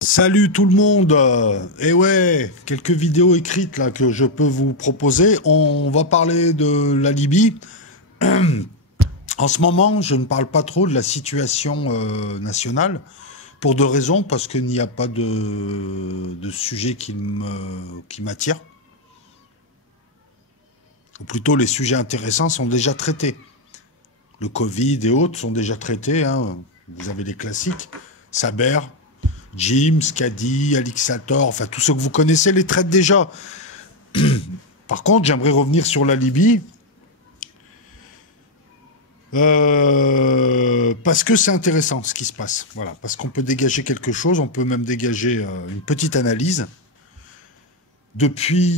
Salut tout le monde. Et ouais, quelques vidéos écrites là que je peux vous proposer. On va parler de la Libye. En ce moment, je ne parle pas trop de la situation nationale pour deux raisons, parce qu'il n'y a pas de sujet qui m'attire. Ou plutôt, les sujets intéressants sont déjà traités. Le Covid et autres sont déjà traités, hein. Vous avez les classiques. Saber, Jim, Scadi, Alixator, enfin tous ceux que vous connaissez les traitent déjà. Par contre, j'aimerais revenir sur la Libye parce que c'est intéressant ce qui se passe. Voilà, parce qu'on peut dégager quelque chose, on peut même dégager une petite analyse. Depuis,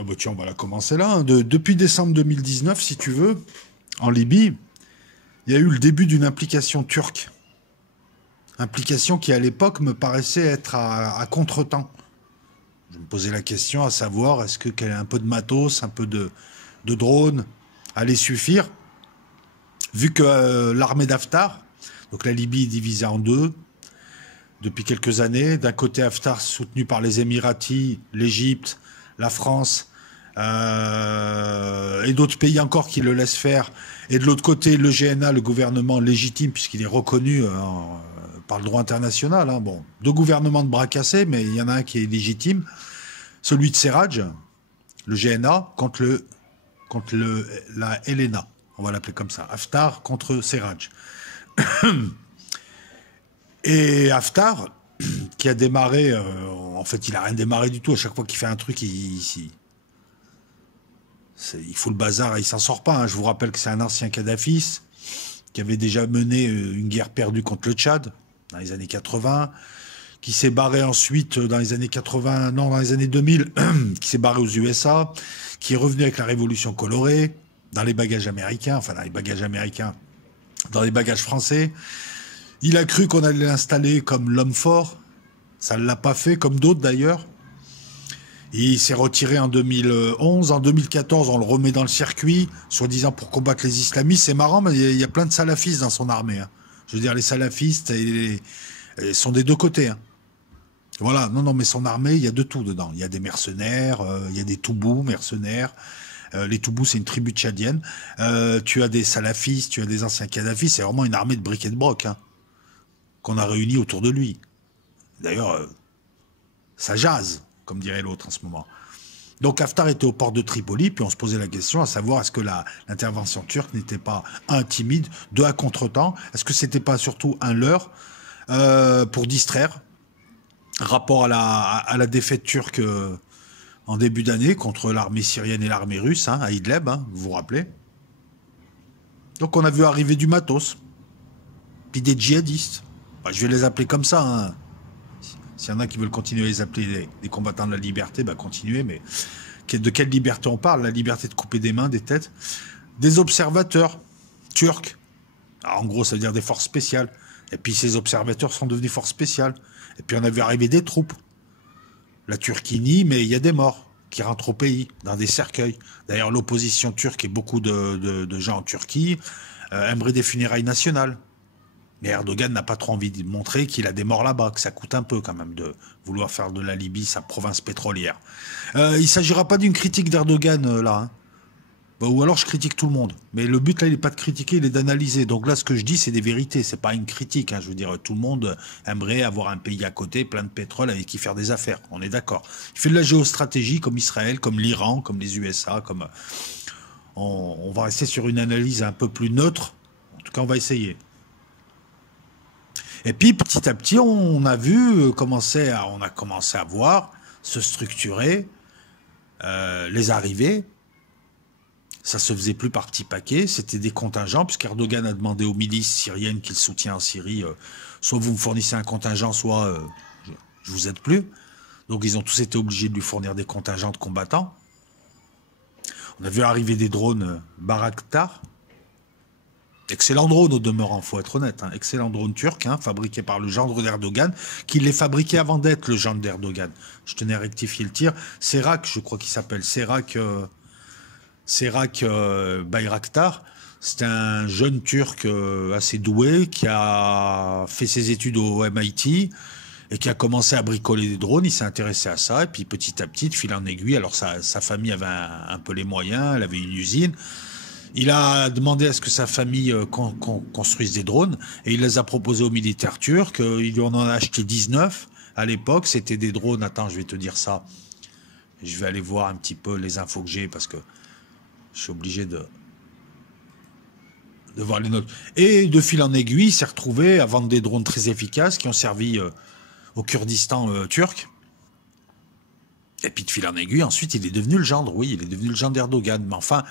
oh bah tiens, on va la commencer là, hein. Depuis décembre 2019, si tu veux, en Libye, il y a eu le début d'une implication turque. Implication qui à l'époque me paraissait être à contretemps. Je me posais la question à savoir est-ce que un peu de matos, un peu de drones allait suffire, vu que l'armée d'Haftar, donc la Libye est divisée en deux depuis quelques années. D'un côté Haftar soutenu par les Émiratis, l'Égypte, la France et d'autres pays encore qui le laissent faire. Et de l'autre côté le GNA, le gouvernement légitime puisqu'il est reconnu par le droit international. Hein. Bon, deux gouvernements de bras cassés, mais il y en a un qui est légitime, celui de Serraj, le GNA, contre la Helena. On va l'appeler comme ça. Haftar contre Serraj. Et Haftar, qui a démarré, en fait, il a rien démarré du tout. À chaque fois qu'il fait un truc, il fout le bazar et il s'en sort pas. Hein. Je vous rappelle que c'est un ancien kadhafiste qui avait déjà mené une guerre perdue contre le Tchad dans les années 80, qui s'est barré ensuite dans les années 80, non, dans les années 2000, qui s'est barré aux USA, qui est revenu avec la révolution colorée, dans les bagages américains, enfin dans les bagages américains, dans les bagages français. Il a cru qu'on allait l'installer comme l'homme fort, ça ne l'a pas fait, comme d'autres d'ailleurs. Il s'est retiré en 2011, en 2014 on le remet dans le circuit, soi-disant pour combattre les islamistes. C'est marrant, mais il y a plein de salafistes dans son armée. Hein. Je veux dire, les salafistes sont des deux côtés. Hein. Voilà, non, non, mais son armée, il y a de tout dedans. Il y a des mercenaires, il y a des toubous mercenaires. Les toubous, c'est une tribu tchadienne. Tu as des salafistes, tu as des anciens kadhafis. C'est vraiment une armée de briques et de broc hein, qu'on a réunis autour de lui. D'ailleurs, ça jase, comme dirait l'autre en ce moment. Donc Haftar était au port de Tripoli, puis on se posait la question à savoir est-ce que l'intervention turque n'était pas un timide, deux à contretemps, est-ce que c'était pas surtout un leurre pour distraire, rapport à la défaite turque en début d'année contre l'armée syrienne et l'armée russe, hein, à Idlib, hein, vous vous rappelez. Donc on a vu arriver du matos, puis des djihadistes. Bah, je vais les appeler comme ça. Hein. S'il y en a qui veulent continuer à les appeler des combattants de la liberté, bah continuez, mais de quelle liberté on parle? La liberté de couper des mains, des têtes? Des observateurs turcs. Alors, en gros, ça veut dire des forces spéciales. Et puis ces observateurs sont devenus forces spéciales. Et puis on a vu arriver des troupes. La Turquie nie, mais il y a des morts qui rentrent au pays, dans des cercueils. D'ailleurs, l'opposition turque et beaucoup de gens en Turquie aimeraient des funérailles nationales. Mais Erdogan n'a pas trop envie de montrer qu'il a des morts là-bas, que ça coûte un peu quand même de vouloir faire de la Libye sa province pétrolière. Il ne s'agira pas d'une critique d'Erdogan là. Hein. Bah, ou alors je critique tout le monde. Mais le but là, il n'est pas de critiquer, il est d'analyser. Donc là, ce que je dis, c'est des vérités. C'est pas une critique. Hein. Je veux dire, tout le monde aimerait avoir un pays à côté, plein de pétrole, avec qui faire des affaires. On est d'accord. Il fait de la géostratégie comme Israël, comme l'Iran, comme les USA, comme. On va rester sur une analyse un peu plus neutre. En tout cas, on va essayer. Et puis petit à petit, on a vu on a commencé à voir se structurer les arrivées. Ça se faisait plus par petits paquets, c'était des contingents, puisqu'Erdogan a demandé aux milices syriennes qu'il soutient en Syrie, soit vous me fournissez un contingent, soit je vous aide plus. Donc ils ont tous été obligés de lui fournir des contingents de combattants. On a vu arriver des drones Bayraktar. Excellent drone au demeurant, faut être honnête. Hein. Excellent drone turc, hein, fabriqué par le gendre d'Erdogan, qui l'est fabriqué avant d'être le gendre d'Erdogan. Je tenais à rectifier le tir. Serak, je crois qu'il s'appelle Serak Bayraktar. C'était un jeune Turc assez doué qui a fait ses études au MIT et qui a commencé à bricoler des drones. Il s'est intéressé à ça et puis petit à petit, de fil en aiguille, alors sa famille avait un peu les moyens, elle avait une usine. Il a demandé à ce que sa famille construise des drones et il les a proposés aux militaires turcs. Il lui en a acheté 19 à l'époque. C'était des drones, attends, je vais te dire ça. Je vais aller voir un petit peu les infos que j'ai parce que je suis obligé de voir les notes. Et de fil en aiguille, il s'est retrouvé à vendre des drones très efficaces qui ont servi au Kurdistan turc. Et puis de fil en aiguille, ensuite, il est devenu le gendre. Oui, il est devenu le gendre d'Erdogan. Mais enfin,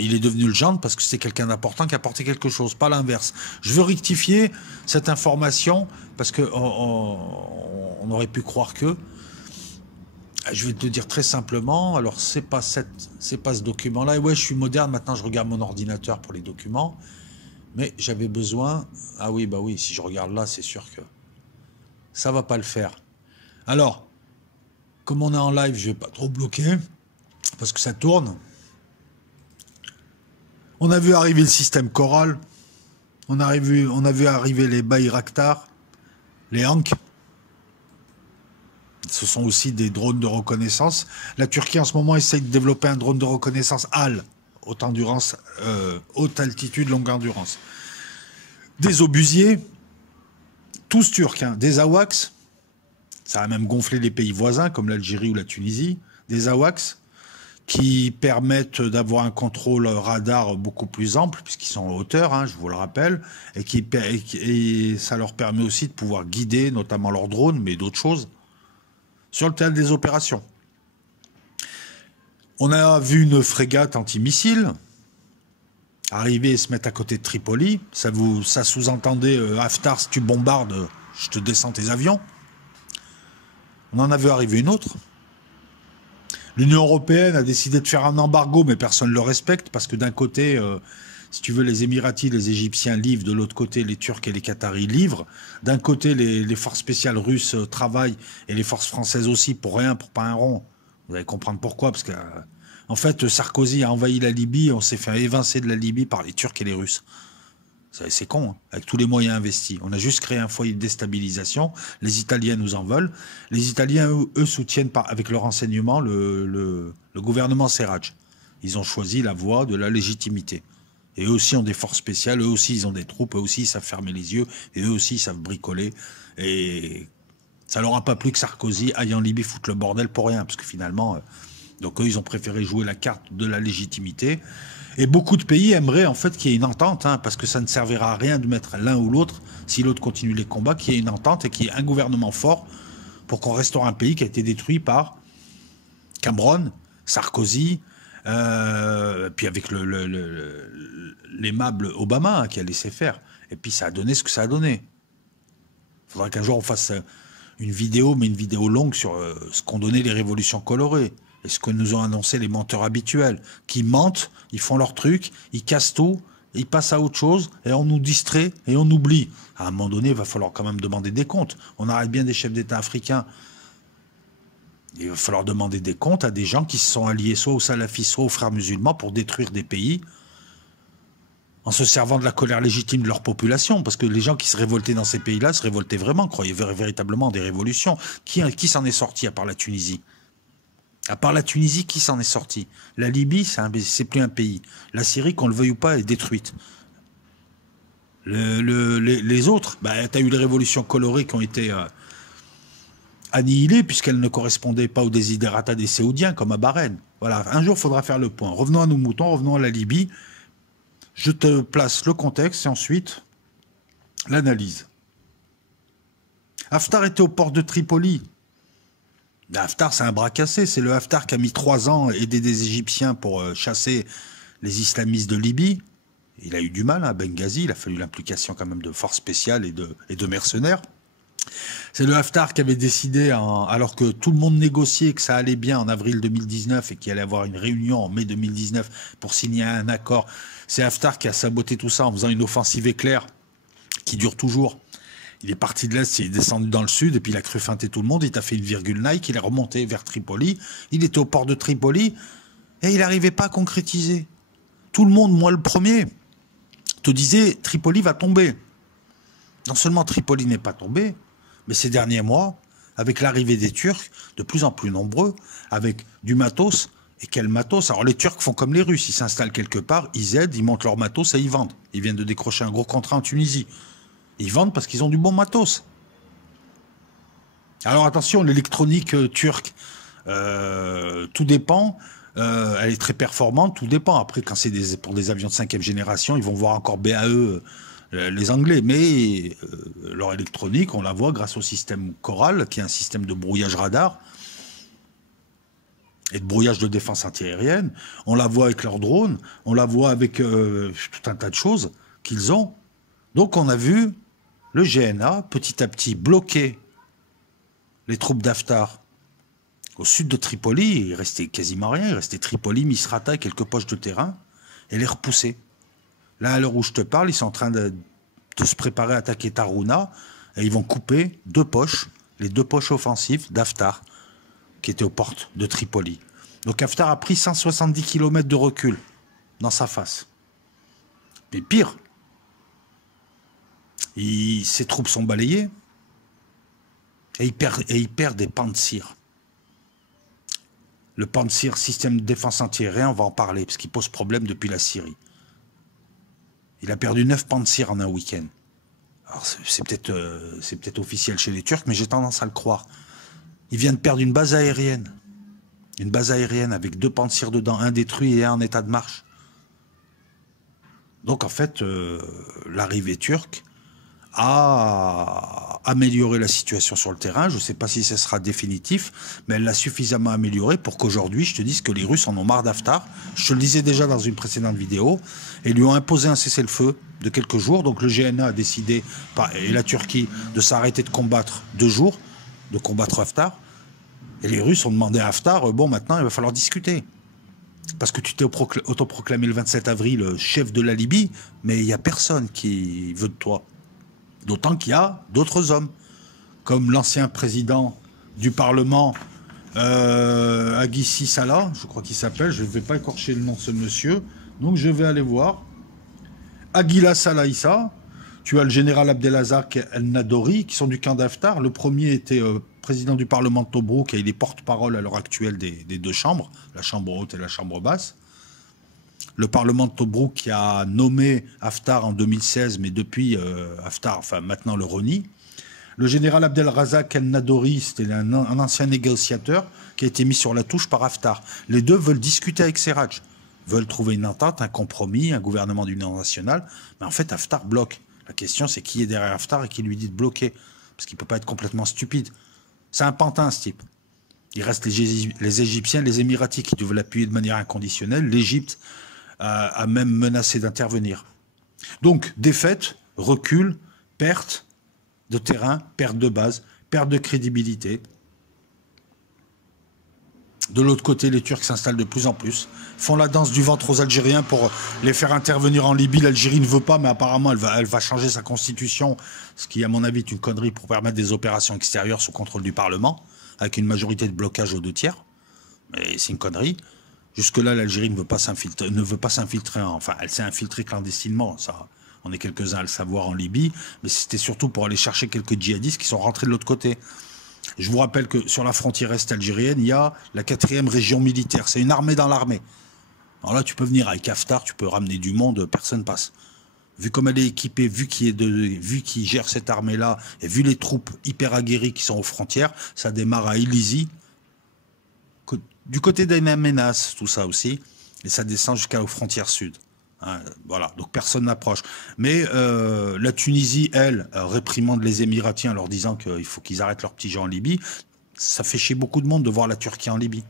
il est devenu le gendre parce que c'est quelqu'un d'important qui a apporté quelque chose, pas l'inverse. Je veux rectifier cette information parce que on aurait pu croire que. Je vais te dire très simplement. Alors, c'est pas ce document-là. Et ouais, je suis moderne. Maintenant, je regarde mon ordinateur pour les documents. Mais j'avais besoin. Ah oui, bah oui. Si je regarde là, c'est sûr que ça va pas le faire. Alors. Comme on est en live, je ne vais pas trop bloquer, parce que ça tourne. On a vu arriver le système Coral, on a vu arriver les Bayraktar, les Hank. Ce sont aussi des drones de reconnaissance. La Turquie, en ce moment, essaye de développer un drone de reconnaissance HAL, haute endurance, haute altitude, longue endurance. Des obusiers, tous turcs, hein, des AWACS. Ça a même gonflé les pays voisins, comme l'Algérie ou la Tunisie, des AWACS, qui permettent d'avoir un contrôle radar beaucoup plus ample, puisqu'ils sont en hauteur, hein, je vous le rappelle, et ça leur permet aussi de pouvoir guider, notamment leurs drones, mais d'autres choses, sur le théâtre des opérations. On a vu une frégate antimissile arriver et se mettre à côté de Tripoli. Ça sous-entendait Haftar, si tu bombardes, je te descends tes avions. On en a vu arriver une autre. L'Union européenne a décidé de faire un embargo, mais personne ne le respecte, parce que d'un côté, si tu veux, les Émiratis, les Égyptiens livrent, de l'autre côté, les Turcs et les Qataris livrent. D'un côté, les forces spéciales russes travaillent, et les forces françaises aussi, pour rien, pour pas un rond. Vous allez comprendre pourquoi, parce que, en fait, Sarkozy a envahi la Libye, et on s'est fait évincer de la Libye par les Turcs et les Russes. C'est con, hein, avec tous les moyens investis. On a juste créé un foyer de déstabilisation. Les Italiens nous en veulent. Les Italiens, eux soutiennent avec le renseignement le gouvernement Serraj. Ils ont choisi la voie de la légitimité. Et eux aussi ont des forces spéciales, eux aussi ils ont des troupes, eux aussi ils savent fermer les yeux, et eux aussi ils savent bricoler. Et ça leur a pas plu que Sarkozy aille en Libye foutre le bordel pour rien, parce que finalement, donc eux ils ont préféré jouer la carte de la légitimité. Et beaucoup de pays aimeraient en fait qu'il y ait une entente, hein, parce que ça ne servira à rien de mettre l'un ou l'autre, si l'autre continue les combats, qu'il y ait une entente et qu'il y ait un gouvernement fort pour qu'on restaure un pays qui a été détruit par Cameron, Sarkozy, puis avec l'aimable Obama hein, qui a laissé faire. Et puis ça a donné ce que ça a donné. Il faudra qu'un jour on fasse une vidéo, mais une vidéo longue sur ce qu'ont donné les révolutions colorées. Et ce que nous ont annoncé les menteurs habituels, qui mentent, ils font leur truc, ils cassent tout, ils passent à autre chose, et on nous distrait, et on oublie. À un moment donné, il va falloir quand même demander des comptes. On arrête bien des chefs d'État africains. Il va falloir demander des comptes à des gens qui se sont alliés soit aux salafistes, soit aux frères musulmans pour détruire des pays, en se servant de la colère légitime de leur population, parce que les gens qui se révoltaient dans ces pays-là se révoltaient vraiment, croyaient véritablement des révolutions. Qui s'en est sorti à part la Tunisie ? À part la Tunisie, qui s'en est sorti? La Libye, c'est plus un pays. La Syrie, qu'on le veuille ou pas, est détruite. Les autres, bah, tu as eu les révolutions colorées qui ont été annihilées puisqu'elles ne correspondaient pas aux desiderata des Saoudiens, comme à Bahreïn. Voilà, un jour, il faudra faire le point. Revenons à nos moutons, revenons à la Libye. Je te place le contexte et ensuite l'analyse. Haftar était au port de Tripoli. Haftar, c'est un bras cassé. C'est le Haftar qui a mis 3 ans à aider des Égyptiens pour chasser les islamistes de Libye. Il a eu du mal à Benghazi. Il a fallu l'implication quand même de forces spéciales et de mercenaires. C'est le Haftar qui avait décidé, alors que tout le monde négociait, que ça allait bien en avril 2019 et qu'il allait avoir une réunion en mai 2019 pour signer un accord. C'est Haftar qui a saboté tout ça en faisant une offensive éclair qui dure toujours. Il est parti de l'Est, il est descendu dans le Sud, et puis il a cru feinter tout le monde, il t'a fait une virgule Nike, il est remonté vers Tripoli, il était au port de Tripoli, et il n'arrivait pas à concrétiser. Tout le monde, moi le premier, te disait Tripoli va tomber. Non seulement Tripoli n'est pas tombé, mais ces derniers mois, avec l'arrivée des Turcs, de plus en plus nombreux, avec du matos. Et quel matos? Alors les Turcs font comme les Russes, ils s'installent quelque part, ils aident, ils montent leur matos et ils vendent. Ils viennent de décrocher un gros contrat en Tunisie. Ils vendent parce qu'ils ont du bon matos. Alors attention, l'électronique turque, tout dépend. Elle est très performante, tout dépend. Après, quand c'est pour des avions de 5e génération, ils vont voir encore BAE, les Anglais. Mais leur électronique, on la voit grâce au système Coral, qui est un système de brouillage radar et de brouillage de défense antiaérienne. On la voit avec leurs drones, on la voit avec tout un tas de choses qu'ils ont. Donc on a vu le GNA, petit à petit, bloquer les troupes d'Haftar au sud de Tripoli. Il restait quasiment rien, il restait Tripoli, Misrata et quelques poches de terrain, et les repousser. Là, à l'heure où je te parle, ils sont en train de se préparer à attaquer Tarhouna, et ils vont couper les deux poches offensives d'Haftar, qui étaient aux portes de Tripoli. Donc Haftar a pris 170 km de recul dans sa face. Mais pire, ses troupes sont balayées, et il perd des Pantsir. Le Pantsir, système de défense antiaérien, on va en parler, parce qu'il pose problème depuis la Syrie. Il a perdu 9 Pantsir en un week-end. Alors c'est peut-être officiel chez les Turcs, mais j'ai tendance à le croire. Il vient de perdre une base aérienne. Une base aérienne avec 2 Pantsir dedans, un détruit et un en état de marche. Donc en fait, l'arrivée turque a amélioré la situation sur le terrain. Je ne sais pas si ce sera définitif, mais elle l'a suffisamment amélioré pour qu'aujourd'hui, je te dise que les Russes en ont marre d'Haftar. Je te le disais déjà dans une précédente vidéo, et lui ont imposé un cessez-le-feu de quelques jours. Donc le GNA a décidé, et la Turquie, de s'arrêter de combattre 2 jours, de combattre Haftar. Et les Russes ont demandé à Haftar, bon, maintenant, il va falloir discuter. Parce que tu t'es autoproclamé le 27 avril chef de la Libye, mais il n'y a personne qui veut de toi. D'autant qu'il y a d'autres hommes, comme l'ancien président du Parlement, Agissi Salah, je crois qu'il s'appelle, je ne vais pas écorcher le nom de ce monsieur, donc je vais aller voir. Aguila Salah Issa, tu as le général Abdelazar El-Nadori, qui sont du camp d'Haftar. Le premier était président du Parlement de Tobrouk, et il est porte-parole à l'heure actuelle des 2 chambres, la chambre haute et la chambre basse. Le Parlement de Tobrouk qui a nommé Haftar en 2016, mais depuis Haftar, enfin maintenant le renie. Le général Abdelrazak El-Nadori, c'était un ancien négociateur qui a été mis sur la touche par Haftar. Les deux veulent discuter avec Serraj, veulent trouver une entente, un compromis, un gouvernement d'union nationale, mais en fait Haftar bloque. La question c'est qui est derrière Haftar et qui lui dit de bloquer, parce qu'il ne peut pas être complètement stupide. C'est un pantin ce type. Il reste les Égyptiens, les Émiratis qui doivent l'appuyer de manière inconditionnelle. L'Égypte a même menacé d'intervenir. Donc, défaite, recul, perte de terrain, perte de base, perte de crédibilité. De l'autre côté, les Turcs s'installent de plus en plus, font la danse du ventre aux Algériens pour les faire intervenir en Libye. L'Algérie ne veut pas, mais apparemment, elle va changer sa constitution, ce qui, à mon avis, est une connerie pour permettre des opérations extérieures sous contrôle du Parlement, avec une majorité de blocage aux 2 tiers. Mais c'est une connerie. Jusque-là, l'Algérie ne veut pas s'infiltrer, enfin, elle s'est infiltrée clandestinement, ça, on est quelques-uns à le savoir en Libye, mais c'était surtout pour aller chercher quelques djihadistes qui sont rentrés de l'autre côté. Je vous rappelle que sur la frontière est algérienne, il y a la 4e région militaire, c'est une armée dans l'armée. Alors là, tu peux venir avec Haftar, tu peux ramener du monde, personne passe. Vu comme elle est équipée, vu qui gère cette armée-là, et vu les troupes hyper aguerries qui sont aux frontières, ça démarre à Illizi, du côté d'Amenas, tout ça aussi, et ça descend jusqu'aux frontières sud. Hein, voilà, donc personne n'approche. Mais la Tunisie, elle, réprimande les Émiratis en leur disant qu'il faut qu'ils arrêtent leurs petits gens en Libye. Ça fait chier beaucoup de monde de voir la Turquie en Libye.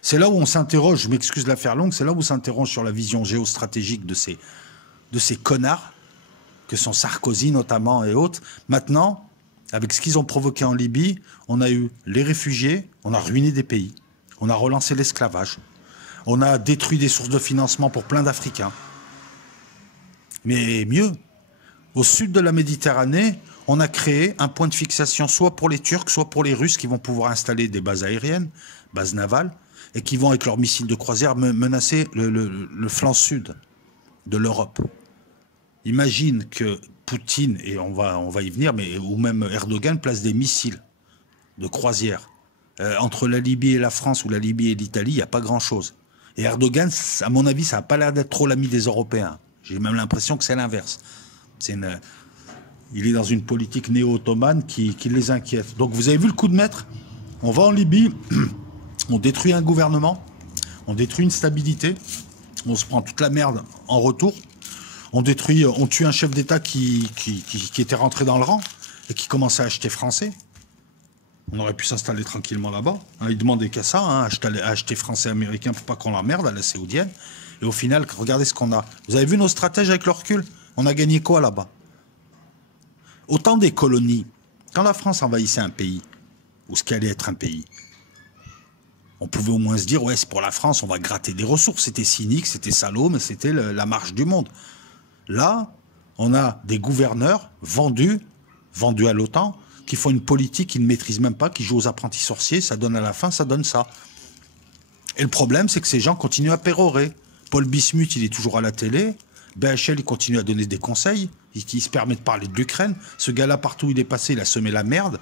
C'est là où on s'interroge, je m'excuse de la faire longue, c'est là où on s'interroge sur la vision géostratégique de ces connards, que sont Sarkozy notamment et autres. Maintenant, avec ce qu'ils ont provoqué en Libye, on a eu les réfugiés, on a ruiné des pays, on a relancé l'esclavage, on a détruit des sources de financement pour plein d'Africains. Mais mieux, au sud de la Méditerranée, on a créé un point de fixation soit pour les Turcs, soit pour les Russes qui vont pouvoir installer des bases aériennes, bases navales, et qui vont avec leurs missiles de croisière menacer le flanc sud de l'Europe. Imagine que Poutine, et on va y venir, mais, ou même Erdogan place des missiles de croisière. Entre la Libye et la France, ou la Libye et l'Italie, il n'y a pas grand-chose. Et Erdogan, à mon avis, ça n'a pas l'air d'être trop l'ami des Européens. J'ai même l'impression que c'est l'inverse. Il est dans une politique néo-ottomane qui les inquiète. Donc vous avez vu le coup de maître? On va en Libye, on détruit un gouvernement, on détruit une stabilité, on se prend toute la merde en retour, on tue un chef d'État qui était rentré dans le rang et qui commençait à acheter français. On aurait pu s'installer tranquillement là-bas. Il demandait qu'à ça, acheter français américain pour pas qu'on l'emmerde à la saoudienne. Et au final, regardez ce qu'on a. Vous avez vu nos stratèges avec le recul? On a gagné quoi là-bas? Autant des colonies. Quand la France envahissait un pays, ou ce qui allait être un pays, on pouvait au moins se dire, ouais, c'est pour la France, on va gratter des ressources. C'était cynique, c'était salaud, mais c'était la marche du monde. Là, on a des gouverneurs vendus à l'OTAN, qui font une politique qu'ils ne maîtrisent même pas, qui jouent aux apprentis sorciers, ça donne à la fin, ça donne ça. Et le problème, c'est que ces gens continuent à pérorer. Paul Bismuth, il est toujours à la télé. BHL, il continue à donner des conseils. Il se permet de parler de l'Ukraine. Ce gars-là, partout où il est passé, il a semé la merde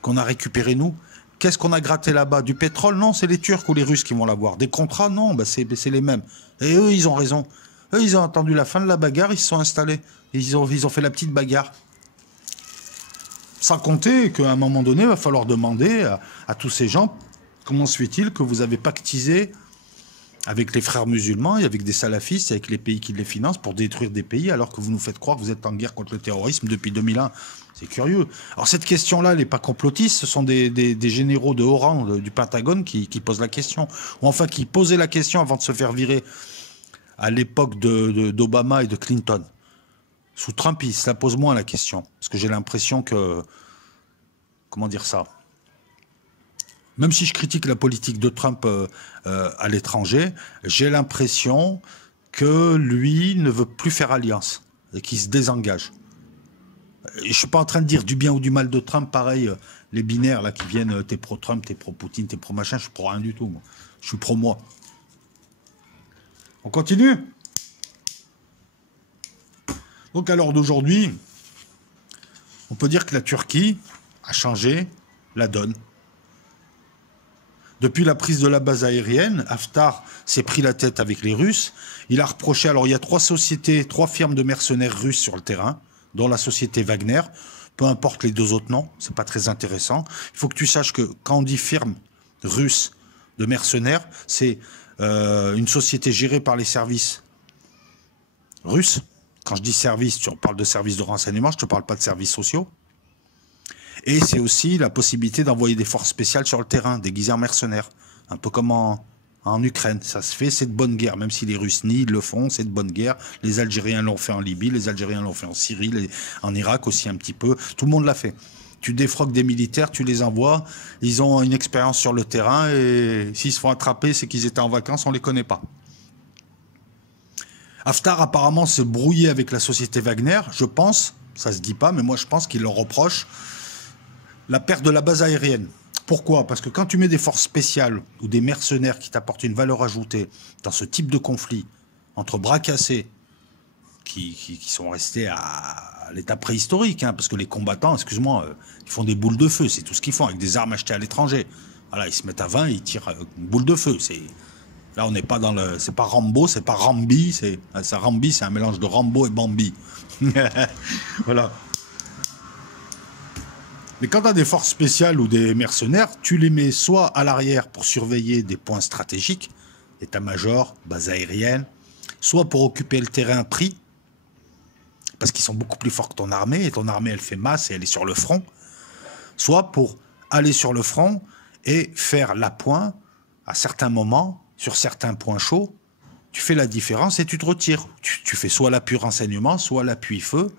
qu'on a récupéré, nous. Qu'est-ce qu'on a gratté là-bas? Du pétrole? Non, c'est les Turcs ou les Russes qui vont l'avoir. Des contrats? Non, bah c'est les mêmes. Et eux, ils ont raison. Eux, ils ont attendu la fin de la bagarre, ils se sont installés. Ils ont fait la petite bagarre. Sans compter qu'à un moment donné, il va falloir demander à tous ces gens, comment se fait-il que vous avez pactisé avec les frères musulmans et avec des salafistes, avec les pays qui les financent pour détruire des pays, alors que vous nous faites croire que vous êtes en guerre contre le terrorisme depuis 2001. C'est curieux. Alors cette question-là, elle n'est pas complotiste, ce sont des généraux de haut rang du Pentagone qui posent la question. Ou enfin qui posaient la question avant de se faire virer à l'époque d'Obama et de Clinton. Sous Trump, il se la pose moins la question. Parce que j'ai l'impression que... Comment dire ça? Même si je critique la politique de Trump à l'étranger, j'ai l'impression que lui ne veut plus faire alliance et qu'il se désengage. Je ne suis pas en train de dire du bien ou du mal de Trump, pareil, les binaires là qui viennent, t'es pro-Trump, t'es pro-Poutine, t'es pro-machin, je suis pro rien du tout, moi. Je suis pro-moi. On continue? Donc à l'heure d'aujourd'hui, on peut dire que la Turquie a changé la donne. Depuis la prise de la base aérienne, Haftar s'est pris la tête avec les Russes. Il a reproché, alors il y a trois firmes de mercenaires russes sur le terrain, dont la société Wagner. Peu importe les deux autres noms, c'est pas très intéressant. Il faut que tu saches que quand on dit firme russe de mercenaires, c'est une société gérée par les services russes. Quand je dis service, tu parles de services de renseignement, je ne te parle pas de services sociaux. Et c'est aussi la possibilité d'envoyer des forces spéciales sur le terrain, déguisées en mercenaires. Un peu comme en Ukraine. Ça se fait, c'est de bonne guerre. Même si les Russes nient, ils le font, c'est de bonne guerre. Les Algériens l'ont fait en Libye, les Algériens l'ont fait en Syrie, en Irak aussi un petit peu. Tout le monde l'a fait. Tu défroques des militaires, tu les envoies, ils ont une expérience sur le terrain et s'ils se font attraper, c'est qu'ils étaient en vacances, on ne les connaît pas. Haftar apparemment se brouillait avec la société Wagner, je pense, ça se dit pas, mais moi je pense qu'il leur reproche la perte de la base aérienne. Pourquoi? Parce que quand tu mets des forces spéciales ou des mercenaires qui t'apportent une valeur ajoutée dans ce type de conflit entre bras cassés qui sont restés à l'état préhistorique, hein, parce que les combattants, excuse-moi, ils font des boules de feu, c'est tout ce qu'ils font avec des armes achetées à l'étranger. Voilà, ils se mettent à 20 et ils tirent une boule de feu, c'est... Là, on n'est pas dans le... C'est pas Rambo, c'est pas Rambi. Rambi, c'est un mélange de Rambo et Bambi. Voilà. Mais quand tu as des forces spéciales ou des mercenaires, tu les mets soit à l'arrière pour surveiller des points stratégiques, état-major, base aérienne, soit pour occuper le terrain pris, parce qu'ils sont beaucoup plus forts que ton armée, et ton armée, elle fait masse et elle est sur le front, soit pour aller sur le front et faire l'appoint à certains moments, sur certains points chauds, tu fais la différence et tu te retires. Tu fais soit l'appui renseignement, soit l'appui feu,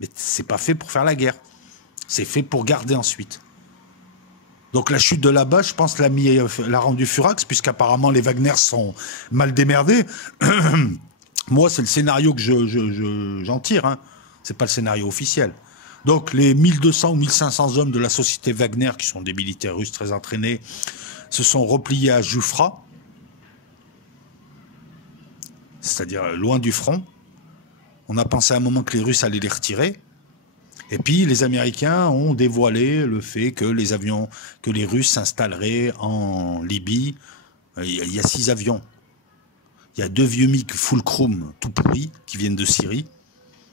mais c'est pas fait pour faire la guerre. C'est fait pour garder ensuite. Donc la chute de la base, je pense, l'a rendu furax, puisqu'apparemment les Wagner sont mal démerdés. Moi, c'est le scénario que j'en tire, hein. C'est pas le scénario officiel. Donc les 1200 ou 1500 hommes de la société Wagner, qui sont des militaires russes très entraînés, se sont repliés à Jufra, c'est-à-dire loin du front. On a pensé à un moment que les Russes allaient les retirer. Et puis les Américains ont dévoilé le fait que les Russes s'installeraient en Libye. Il y a 6 avions. Il y a 2 vieux MiG Fulcrum tout pourris qui viennent de Syrie.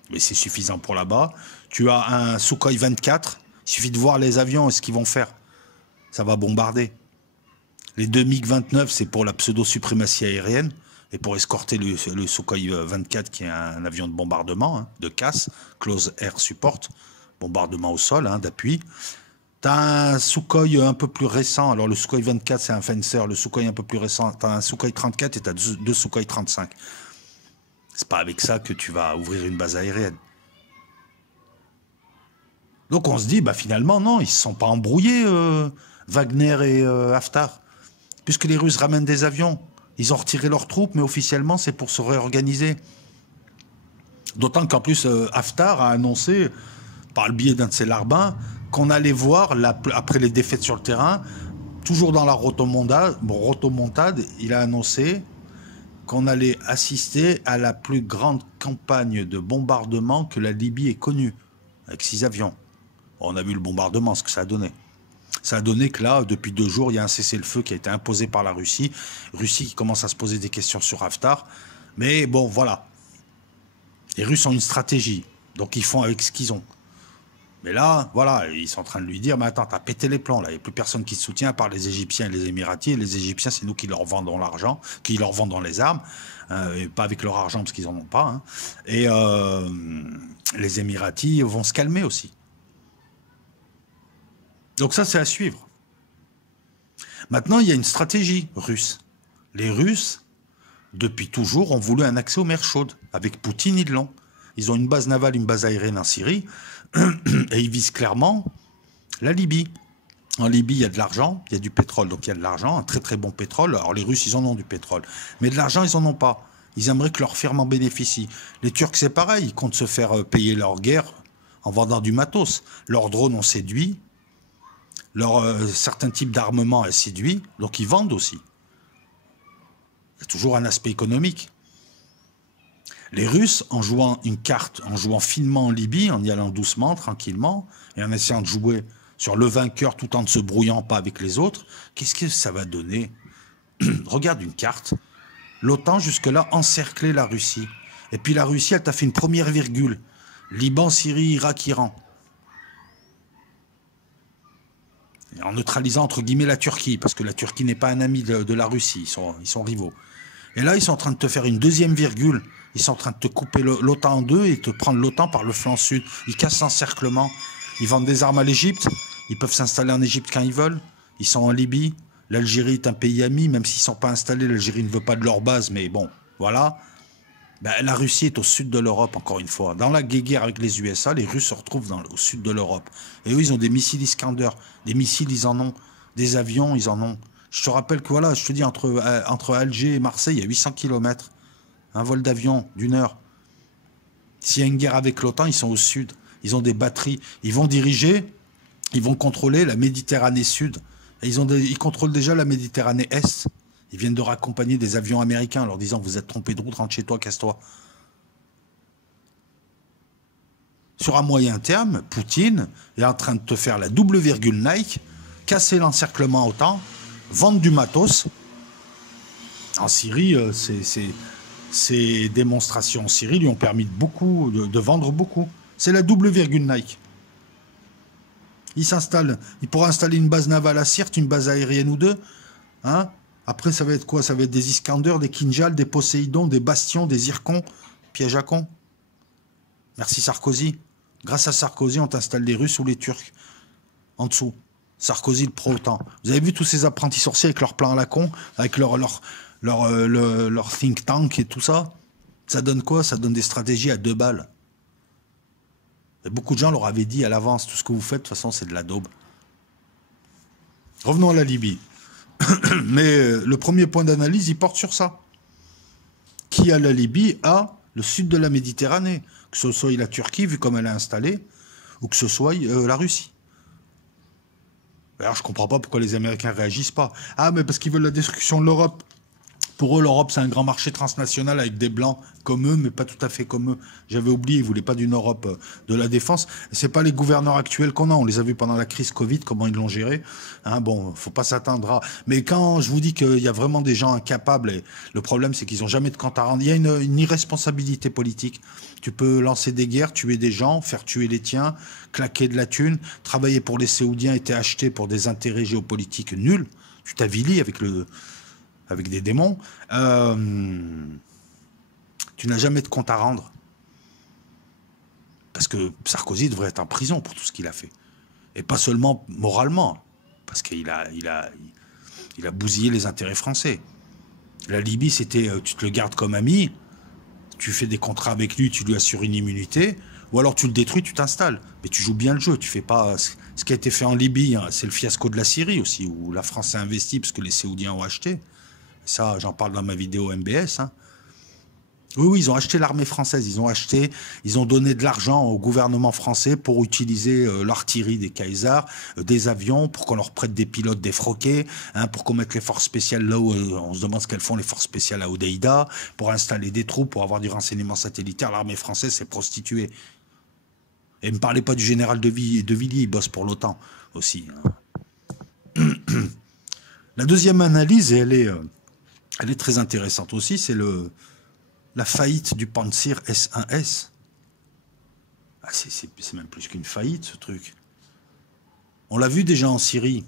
Mais c'est suffisant pour là-bas. Tu as un Sukhoi 24. Il suffit de voir les avions et ce qu'ils vont faire. Ça va bombarder. Les 2 MiG 29, c'est pour la pseudo-suprématie aérienne et pour escorter le Sukhoi 24, qui est un avion de bombardement, hein, de casse, Close Air Support, bombardement au sol, hein, d'appui. Tu as un Sukhoi un peu plus récent. Alors le Sukhoi 24, c'est un Fencer. Le Sukhoi un peu plus récent, tu as un Sukhoi 34 et tu as 2 Sukhoi 35. C'est pas avec ça que tu vas ouvrir une base aérienne. Donc on se dit, bah finalement, non, ils ne se sont pas embrouillés, Wagner et Haftar. Puisque les Russes ramènent des avions. Ils ont retiré leurs troupes, mais officiellement, c'est pour se réorganiser. D'autant qu'en plus, Haftar a annoncé, par le biais d'un de ses larbins, qu'on allait voir, après les défaites sur le terrain, toujours dans la rotomontade, il a annoncé qu'on allait assister à la plus grande campagne de bombardement que la Libye ait connue, avec 6 avions. On a vu le bombardement, ce que ça a donné. Ça a donné que là, depuis 2 jours, il y a un cessez-le-feu qui a été imposé par la Russie. Russie qui commence à se poser des questions sur Haftar. Mais bon, voilà. Les Russes ont une stratégie. Donc ils font avec ce qu'ils ont. Mais là, voilà, ils sont en train de lui dire, mais attends, t'as pété les plombs, là. Il n'y a plus personne qui se soutient à part les Égyptiens et les Émiratis. Et les Égyptiens, c'est nous qui leur vendons l'argent, qui leur vendons les armes. Et pas avec leur argent, parce qu'ils n'en ont pas. Hein. Et les Émiratis vont se calmer aussi. Donc ça, c'est à suivre. Maintenant, il y a une stratégie russe. Les Russes, depuis toujours, ont voulu un accès aux mers chaudes. Avec Poutine, ils l'ont. Ils ont une base navale, une base aérienne en Syrie, et ils visent clairement la Libye. En Libye, il y a de l'argent, il y a du pétrole, donc il y a de l'argent, un très très bon pétrole. Alors les Russes, ils en ont du pétrole. Mais de l'argent, ils n'en ont pas. Ils aimeraient que leur firme en bénéficie. Les Turcs, c'est pareil, ils comptent se faire payer leur guerre en vendant du matos. Leurs drones ont séduit. Certains types d'armement a séduit, donc ils vendent aussi. Il y a toujours un aspect économique. Les Russes, en jouant une carte, en jouant finement en Libye, en y allant doucement, tranquillement, et en essayant de jouer sur le vainqueur tout en ne se brouillant pas avec les autres, qu'est-ce que ça va donner? Regarde une carte. L'OTAN, jusque-là, encerclait la Russie. Et puis la Russie, elle t'a fait une première virgule. Liban, Syrie, Irak, Iran. En neutralisant entre guillemets la Turquie, parce que la Turquie n'est pas un ami de la Russie, ils sont rivaux. Et là, ils sont en train de te faire une deuxième virgule, ils sont en train de te couper l'OTAN en deux et te prendre l'OTAN par le flanc sud. Ils cassent l'encerclement, ils vendent des armes à l'Égypte, ils peuvent s'installer en Égypte quand ils veulent, ils sont en Libye, l'Algérie est un pays ami, même s'ils ne sont pas installés, l'Algérie ne veut pas de leur base, mais bon, voilà. Ben, la Russie est au sud de l'Europe, encore une fois. Dans la guerre avec les USA, les Russes se retrouvent au sud de l'Europe. Et eux, ils ont des missiles Iskander. Des missiles, ils en ont. Des avions, ils en ont. Je te rappelle que, voilà, je te dis, entre Alger et Marseille, il y a 800 km. Un vol d'avion d'1 heure. S'il y a une guerre avec l'OTAN, ils sont au sud. Ils ont des batteries. Ils vont diriger, ils vont contrôler la Méditerranée sud. Et ils contrôlent déjà la Méditerranée est. Ils viennent de raccompagner des avions américains en leur disant « Vous êtes trompé de route, rentre chez toi, casse-toi ». Sur un moyen terme, Poutine est en train de te faire la double virgule Nike, casser l'encerclement OTAN, vendre du matos. En Syrie, ces démonstrations en Syrie lui ont permis de vendre beaucoup. C'est la double virgule Nike. Il s'installe. Il pourra installer une base navale à Sirte, une base aérienne ou deux. Hein? Après, ça va être quoi? Ça va être des Iskander, des Kinjal, des Poséidon, des Bastions, des Zircons. Piège à con. Merci Sarkozy. Grâce à Sarkozy, on t'installe les Russes ou les Turcs. En dessous. Sarkozy, le pro-OTAN. Vous avez vu tous ces apprentis sorciers avec leur plan à la con, avec leur think tank et tout ça? Ça donne quoi? Ça donne des stratégies à 2 balles. Et beaucoup de gens leur avaient dit à l'avance, tout ce que vous faites, de toute façon, c'est de la daube. Revenons à la Libye. Mais le premier point d'analyse, il porte sur ça. Qui a la Libye a le sud de la Méditerranée, que ce soit la Turquie, vu comme elle est installée, ou que ce soit la Russie. D'ailleurs, je comprends pas pourquoi les Américains réagissent pas. Ah, mais parce qu'ils veulent la destruction de l'Europe. Pour eux, l'Europe, c'est un grand marché transnational avec des blancs comme eux, mais pas tout à fait comme eux. J'avais oublié, ils voulaient pas d'une Europe de la défense. C'est pas les gouverneurs actuels qu'on a. On les a vus pendant la crise Covid, comment ils l'ont géré. Hein, bon, faut pas s'attendre à... Mais quand je vous dis qu'il y a vraiment des gens incapables, et le problème, c'est qu'ils ont jamais de compte à rendre. Il y a une irresponsabilité politique. Tu peux lancer des guerres, tuer des gens, faire tuer les tiens, claquer de la thune, travailler pour les Saoudiens et t'es acheté pour des intérêts géopolitiques nuls. Tu t'avilis avec des démons, tu n'as jamais de compte à rendre. Parce que Sarkozy devrait être en prison pour tout ce qu'il a fait. Et pas seulement moralement, parce qu'il a bousillé les intérêts français. La Libye, c'était, tu te le gardes comme ami, tu fais des contrats avec lui, tu lui assures une immunité, ou alors tu le détruis, tu t'installes. Mais tu joues bien le jeu, tu fais pas... Ce qui a été fait en Libye, hein, c'est le fiasco de la Syrie aussi, où la France s'est investie parce que les Saoudiens ont acheté. Ça, j'en parle dans ma vidéo MBS. Hein. Oui, ils ont acheté l'armée française. Ils ont donné de l'argent au gouvernement français pour utiliser l'artillerie des Kaysars, des avions, pour qu'on leur prête des pilotes défroqués, hein, pour qu'on mette les forces spéciales là où on se demande ce qu'elles font, les forces spéciales à Hodeïda, pour installer des troupes, pour avoir du renseignement satellitaire. L'armée française s'est prostituée. Et ne me parlez pas du général de Villiers, il bosse pour l'OTAN aussi. Hein. La deuxième analyse, elle est très intéressante aussi, c'est la faillite du Pantsir S1S. Ah, c'est même plus qu'une faillite, ce truc. On l'a vu déjà en Syrie.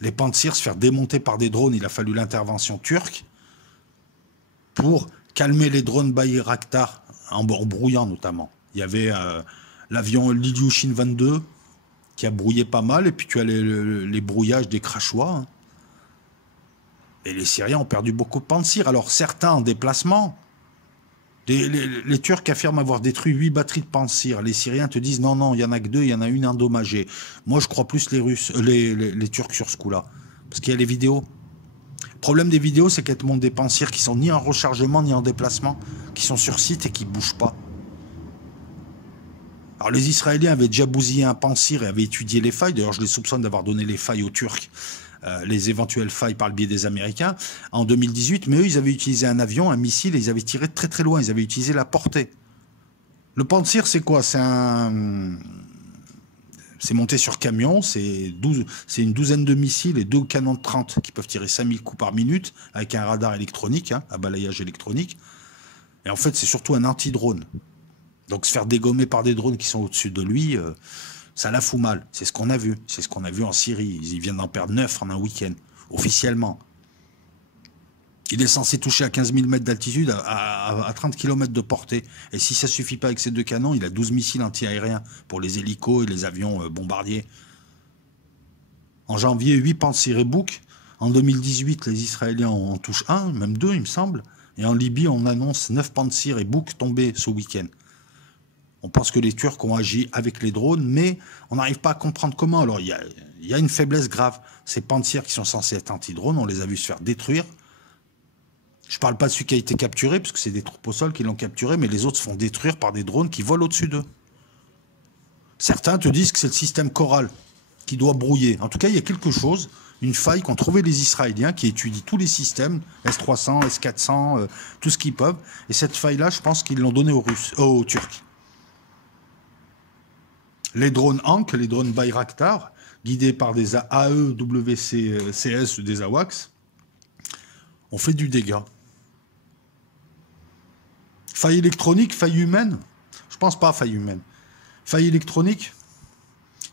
Les Pantsirs se faire démonter par des drones, il a fallu l'intervention turque pour calmer les drones Bayraktar, en brouillant notamment. Il y avait l'avion Ilyushin 22 qui a brouillé pas mal, et puis tu as les brouillages des Crachois, hein. Et les Syriens ont perdu beaucoup de Pantsir. Alors certains en déplacement, les Turcs affirment avoir détruit 8 batteries de Pantsir. Les Syriens te disent non, non, il n'y en a que 2, il y en a une endommagée. Moi je crois plus les Turcs sur ce coup-là. Parce qu'il y a les vidéos. Le problème des vidéos, c'est qu'elles te montrent des Pantsirs qui sont ni en rechargement ni en déplacement, qui sont sur site et qui ne bougent pas. Alors les Israéliens avaient déjà bousillé un Pantsir et avaient étudié les failles. D'ailleurs je les soupçonne d'avoir donné les failles aux Turcs. Les éventuelles failles par le biais des Américains en 2018, mais eux, ils avaient utilisé un avion, un missile, et ils avaient tiré très très loin, ils avaient utilisé la portée. Le Pantsir, c'est quoi? C'est monté sur camion, c'est une douzaine de missiles et 2 canons de 30 qui peuvent tirer 5000 coups par minute avec un radar électronique, hein, à balayage électronique. Et en fait, c'est surtout un anti-drone. Donc se faire dégommer par des drones qui sont au-dessus de lui... ça la fout mal, c'est ce qu'on a vu. C'est ce qu'on a vu en Syrie. Ils viennent d'en perdre 9 en un week-end, officiellement. Il est censé toucher à 15 000 mètres d'altitude, à 30 km de portée. Et si ça ne suffit pas avec ces 2 canons, il a 12 missiles anti-aériens pour les hélicos et les avions bombardiers. En janvier, 8 Pantsir et Buk. En 2018, les Israéliens en touchent 1, même 2, il me semble. Et en Libye, on annonce 9 Pantsir et Buk tombés ce week-end. On pense que les Turcs ont agi avec les drones, mais on n'arrive pas à comprendre comment. Alors, il y a une faiblesse grave. Ces Pantsirs qui sont censés être anti-drones, on les a vus se faire détruire. Je ne parle pas de celui qui a été capturé, parce que c'est des troupes au sol qui l'ont capturé, mais les autres se font détruire par des drones qui volent au-dessus d'eux. Certains te disent que c'est le système Coral qui doit brouiller. En tout cas, il y a quelque chose, une faille qu'ont trouvé les Israéliens, qui étudient tous les systèmes, S-300, S-400, tout ce qu'ils peuvent. Et cette faille-là, je pense qu'ils l'ont donnée aux Turcs. Les drones Ankh, les drones Bayraktar, guidés par des AEWCS, des AWACS, ont fait du dégât. Faille électronique, faille humaine? Je pense pas, faille humaine. Faille électronique?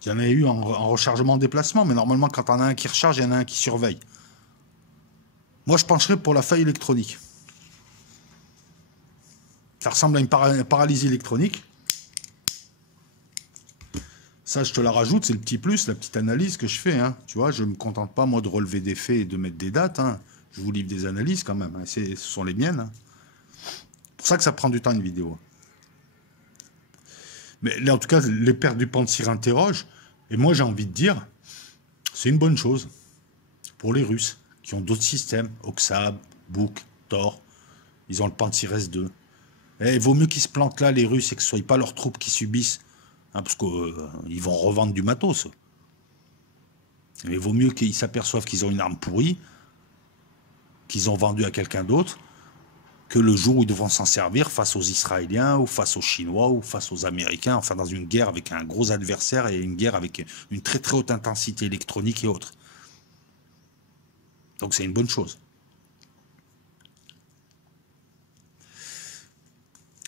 Il y en a eu en rechargement en déplacement, mais normalement, quand on a un qui recharge, il y en a un qui surveille. Moi, je pencherais pour la faille électronique. Ça ressemble à une paralysie électronique. Ça, je te la rajoute, c'est le petit plus, la petite analyse que je fais. Hein. Tu vois, je ne me contente pas, moi, de relever des faits et de mettre des dates. Hein. Je vous livre des analyses, quand même. Hein. Ce sont les miennes. Hein. C'est pour ça que ça prend du temps, une vidéo. Mais là, en tout cas, les pertes du Pantsir interrogent. Et moi, j'ai envie de dire, c'est une bonne chose pour les Russes, qui ont d'autres systèmes. Oksab, Buk, Tor. Ils ont le Pantsir S2. Et il vaut mieux qu'ils se plantent là, les Russes, et que ce ne soient pas leurs troupes qui subissent. Hein, parce qu'ils vont revendre du matos. Mais il vaut mieux qu'ils s'aperçoivent qu'ils ont une arme pourrie, qu'ils ont vendue à quelqu'un d'autre, que le jour où ils devront s'en servir face aux Israéliens, ou face aux Chinois, ou face aux Américains, enfin dans une guerre avec un gros adversaire et une guerre avec une très très haute intensité électronique et autres. Donc c'est une bonne chose.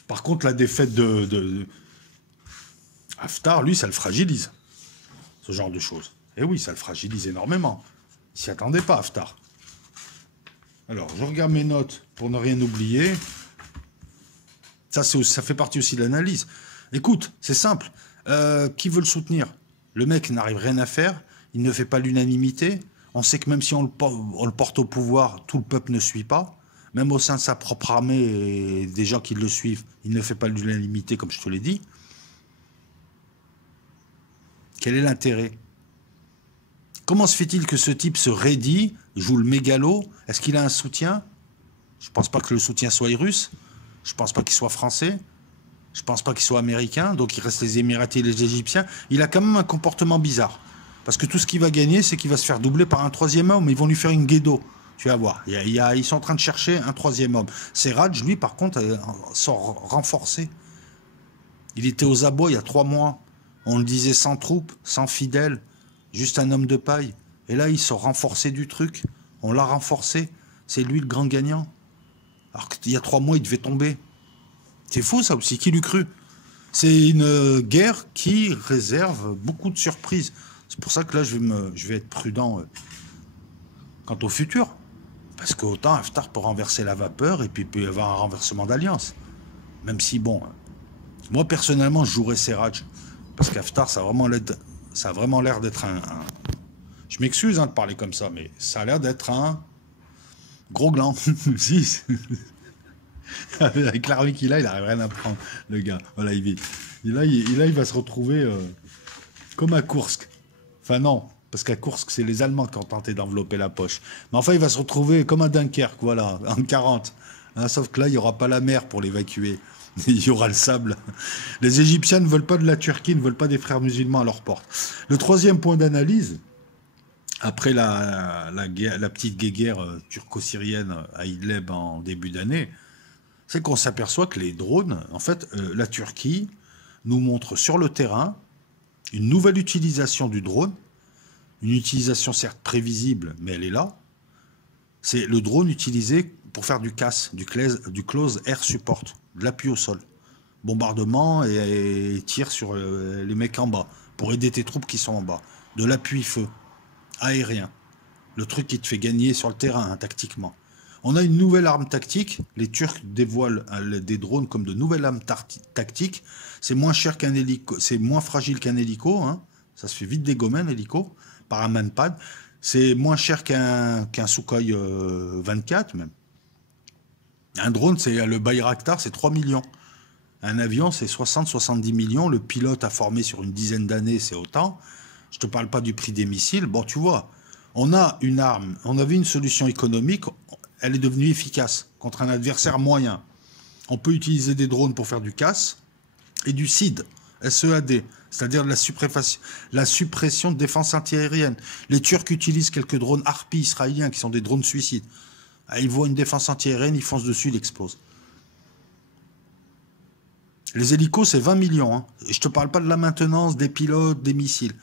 Par contre, la défaite de Haftar, lui, ça le fragilise, ce genre de choses. Et oui, ça le fragilise énormément. Il s'y attendait pas, Haftar. Alors, je regarde mes notes pour ne rien oublier. Ça fait partie aussi de l'analyse. Écoute, c'est simple. Qui veut le soutenir? Le mec n'arrive rien à faire. Il ne fait pas l'unanimité. On sait que même si on le porte au pouvoir, tout le peuple ne suit pas. Même au sein de sa propre armée et des gens qui le suivent, il ne fait pas l'unanimité, comme je te l'ai dit. Quel est l'intérêt? Comment se fait-il que ce type se raidit, joue le mégalo? Est-ce qu'il a un soutien? Je ne pense pas que le soutien soit russe. Je ne pense pas qu'il soit français. Je ne pense pas qu'il soit américain. Donc il reste les Émiratis et les Égyptiens. Il a quand même un comportement bizarre. Parce que tout ce qu'il va gagner, c'est qu'il va se faire doubler par un troisième homme. Ils vont lui faire une guédo. Tu vas voir. Ils sont en train de chercher un troisième homme. Serraj, lui, par contre, sort renforcé. Il était aux abois il y a 3 mois. On le disait sans troupes, sans fidèles. Juste un homme de paille. Et là, il sort renforcé du truc. On l'a renforcé. C'est lui le grand gagnant. Alors qu'il y a 3 mois, il devait tomber. C'est faux, ça aussi. Qui l'eût cru? C'est une guerre qui réserve beaucoup de surprises. C'est pour ça que là, je vais être prudent quant au futur. Parce qu'autant Haftar peut renverser la vapeur et puis il peut y avoir un renversement d'alliance. Même si, bon, moi, personnellement, je jouerais Serraj. Parce qu'Haftar, ça a vraiment l'air d'être un... Je m'excuse de parler comme ça, mais ça a l'air d'être un gros gland. Si. Avec l'armée qu'il a, il n'arrive rien à prendre, le gars. Voilà, il va se retrouver comme à Koursk. Enfin non, parce qu'à Koursk, c'est les Allemands qui ont tenté d'envelopper la poche. Mais enfin, il va se retrouver comme à Dunkerque, voilà, en 40. Hein, sauf que là, il n'y aura pas la mer pour l'évacuer. Il y aura le sable. Les Égyptiens ne veulent pas de la Turquie, ne veulent pas des frères musulmans à leur porte. Le troisième point d'analyse, après la petite guéguerre turco-syrienne à Idlib en début d'année, c'est qu'on s'aperçoit que les drones, en fait, la Turquie nous montre sur le terrain une nouvelle utilisation du drone, une utilisation certes prévisible, mais elle est là. C'est le drone utilisé pour faire du CAS, du Close Air Support, de l'appui au sol. Bombardement et tir sur les mecs en bas, pour aider tes troupes qui sont en bas. De l'appui-feu aérien. Le truc qui te fait gagner sur le terrain, hein, tactiquement. On a une nouvelle arme tactique. Les Turcs dévoilent des drones comme de nouvelles armes tactiques. C'est moins cher qu'un hélico, c'est moins fragile qu'un hélico. Hein. Ça se fait vite dégommer un hélico par un manpad. C'est moins cher qu'un Sukhoi 24 même. Un drone, c'est le Bayraktar, c'est 3 millions. Un avion, c'est 60-70 millions. Le pilote a formé sur une dizaine d'années, c'est autant. Je ne te parle pas du prix des missiles. Bon, tu vois, on a une arme, on avait une solution économique, elle est devenue efficace contre un adversaire moyen. On peut utiliser des drones pour faire du casse et du SEAD, SEAD, c'est-à-dire la suppression de défense antiaérienne. Les Turcs utilisent quelques drones Harpy israéliens qui sont des drones suicides. Ils voient une défense antiaérienne, ils foncent dessus, ils explosent. Les hélicos, c'est 20 millions. Hein. Et je ne te parle pas de la maintenance, des pilotes, des missiles.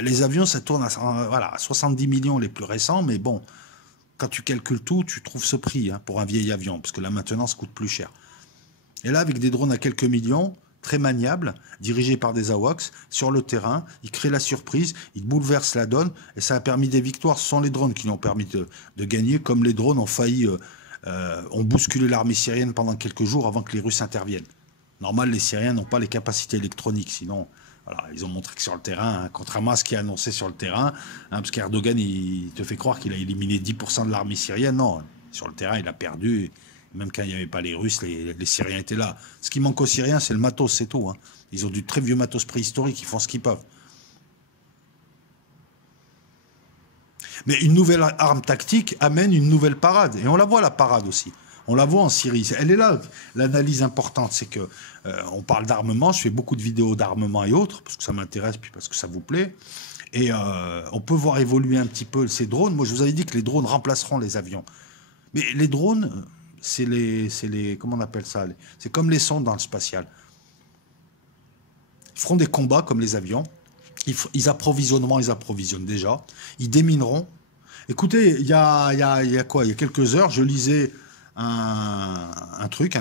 Les avions, ça tourne à 70 millions les plus récents, mais bon, quand tu calcules tout, tu trouves ce prix hein, pour un vieil avion, parce que la maintenance coûte plus cher. Et là, avec des drones à quelques millions, très maniables, dirigés par des AWACS, sur le terrain, ils créent la surprise, ils bouleversent la donne, et ça a permis des victoires. Ce sont les drones qui l'ont permis de gagner, comme les drones ont bousculé l'armée syrienne pendant quelques jours avant que les Russes interviennent. Normal, les Syriens n'ont pas les capacités électroniques, sinon... Voilà, ils ont montré que sur le terrain, hein, contrairement à ce qui est annoncé sur le terrain, hein, parce qu'Erdogan, il te fait croire qu'il a éliminé 10% de l'armée syrienne. Non, sur le terrain, il a perdu. Même quand il n'y avait pas les Russes, les Syriens étaient là. Ce qui manque aux Syriens, c'est le matos, c'est tout. Hein. Ils ont du très vieux matos préhistorique, ils font ce qu'ils peuvent. Mais une nouvelle arme tactique amène une nouvelle parade. Et on la voit, la parade aussi. On la voit en Syrie. Elle est là, l'analyse importante, c'est que on parle d'armement, je fais beaucoup de vidéos d'armement et autres, parce que ça m'intéresse, puis parce que ça vous plaît. Et on peut voir évoluer un petit peu ces drones. Moi, je vous avais dit que les drones remplaceront les avions. Mais les drones, c'est les, comment on appelle ça? C'est comme les sondes dans le spatial. Ils feront des combats comme les avions. Ils approvisionnent déjà. Ils démineront. Écoutez, il y a quoi? Il y a quelques heures, je lisais un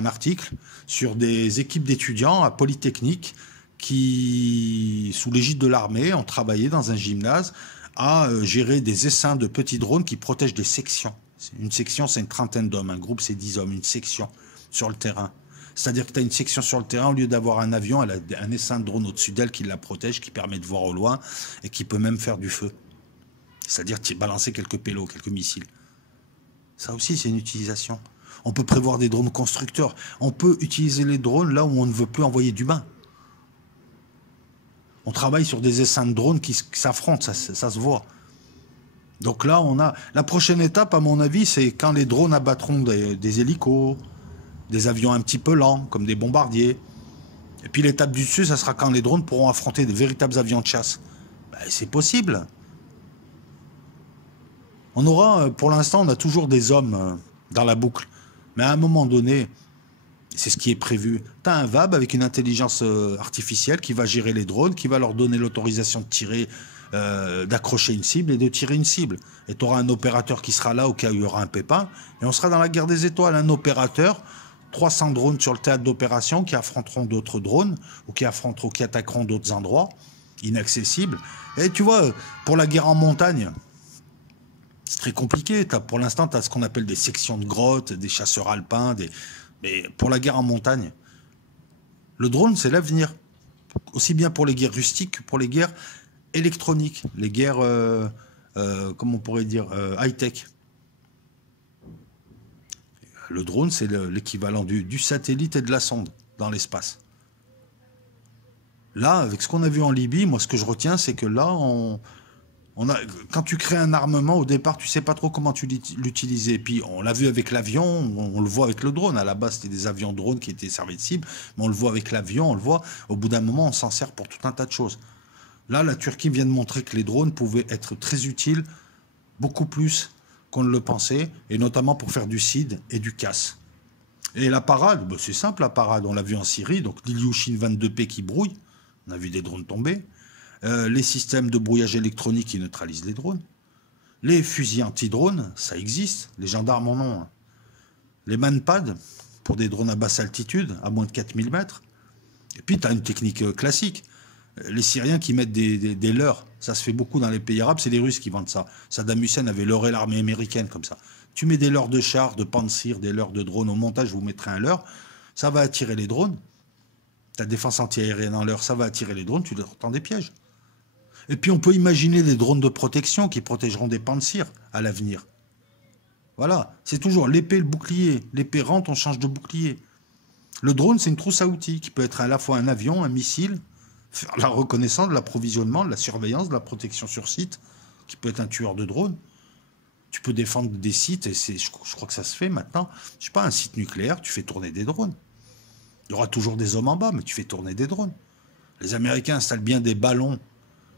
article sur des équipes d'étudiants à Polytechnique qui, sous l'égide de l'armée, ont travaillé dans un gymnase à gérer des essaims de petits drones qui protègent des sections. Une section, c'est une trentaine d'hommes. Un groupe, c'est 10 hommes. Une section sur le terrain. C'est-à-dire que tu as une section sur le terrain, au lieu d'avoir un avion, elle a un essaim de drone au-dessus d'elle qui la protège, qui permet de voir au loin et qui peut même faire du feu. C'est-à-dire balancer quelques pélos, quelques missiles. Ça aussi, c'est une utilisation. On peut prévoir des drones constructeurs. On peut utiliser les drones là où on ne veut plus envoyer d'humains. On travaille sur des essaims de drones qui s'affrontent, ça se voit. Donc là, on a... La prochaine étape, à mon avis, c'est quand les drones abattront des hélicos, des avions un petit peu lents, comme des bombardiers. Et puis l'étape du dessus, ça sera quand les drones pourront affronter de véritables avions de chasse. Ben, c'est possible. On aura, pour l'instant, on a toujours des hommes dans la boucle. Mais à un moment donné, c'est ce qui est prévu. Tu as un VAB avec une intelligence artificielle qui va gérer les drones, qui va leur donner l'autorisation de tirer, d'accrocher une cible et de tirer une cible. Et tu auras un opérateur qui sera là au cas où il y aura un pépin. Et on sera dans la guerre des étoiles. Un opérateur, 300 drones sur le théâtre d'opération qui affronteront d'autres drones ou qui attaqueront d'autres endroits inaccessibles. Et tu vois, pour la guerre en montagne, c'est très compliqué. Pour l'instant, tu as ce qu'on appelle des sections de grottes, des chasseurs alpins. Mais pour la guerre en montagne, le drone, c'est l'avenir. Aussi bien pour les guerres rustiques que pour les guerres électroniques, les guerres, comment on pourrait dire, high-tech. Le drone, c'est l'équivalent du satellite et de la sonde dans l'espace. Là, avec ce qu'on a vu en Libye, moi, ce que je retiens, c'est que là, quand tu crées un armement, au départ, tu sais pas trop comment tu l'utiliser. Puis, on l'a vu avec l'avion, on le voit avec le drone. À la base, c'était des avions drones qui étaient servis de cible, mais on le voit avec l'avion, on le voit. Au bout d'un moment, on s'en sert pour tout un tas de choses. Là, la Turquie vient de montrer que les drones pouvaient être très utiles, beaucoup plus qu'on ne le pensait, et notamment pour faire du CID et du CAS. Et la parade, bah, c'est simple, la parade, on l'a vu en Syrie, donc l'Ilyushin 22P qui brouille, on a vu des drones tomber, les systèmes de brouillage électronique qui neutralisent les drones, les fusils anti-drones, ça existe, les gendarmes en ont, hein. Les manpads, pour des drones à basse altitude, à moins de 4000 mètres, et puis tu as une technique classique. Les Syriens qui mettent des leurres, ça se fait beaucoup dans les pays arabes, c'est les Russes qui vendent ça. Saddam Hussein avait leurré l'armée américaine comme ça. Tu mets des leurres de chars, de Pantsir, des leurres de drones au montage, je vous mettrai un leurre, ça va attirer les drones. Ta défense antiaérienne en leurre, ça va attirer les drones, tu leur tends des pièges. Et puis on peut imaginer des drones de protection qui protégeront des Pantsir à l'avenir. Voilà, c'est toujours l'épée, le bouclier. L'épée rentre, on change de bouclier. Le drone, c'est une trousse à outils qui peut être à la fois un avion, un missile, faire la reconnaissance, de l'approvisionnement, de la surveillance, de la protection sur site, qui peut être un tueur de drones. Tu peux défendre des sites, et je crois que ça se fait maintenant. Je sais pas, un site nucléaire, tu fais tourner des drones. Il y aura toujours des hommes en bas, mais tu fais tourner des drones. Les Américains installent bien des ballons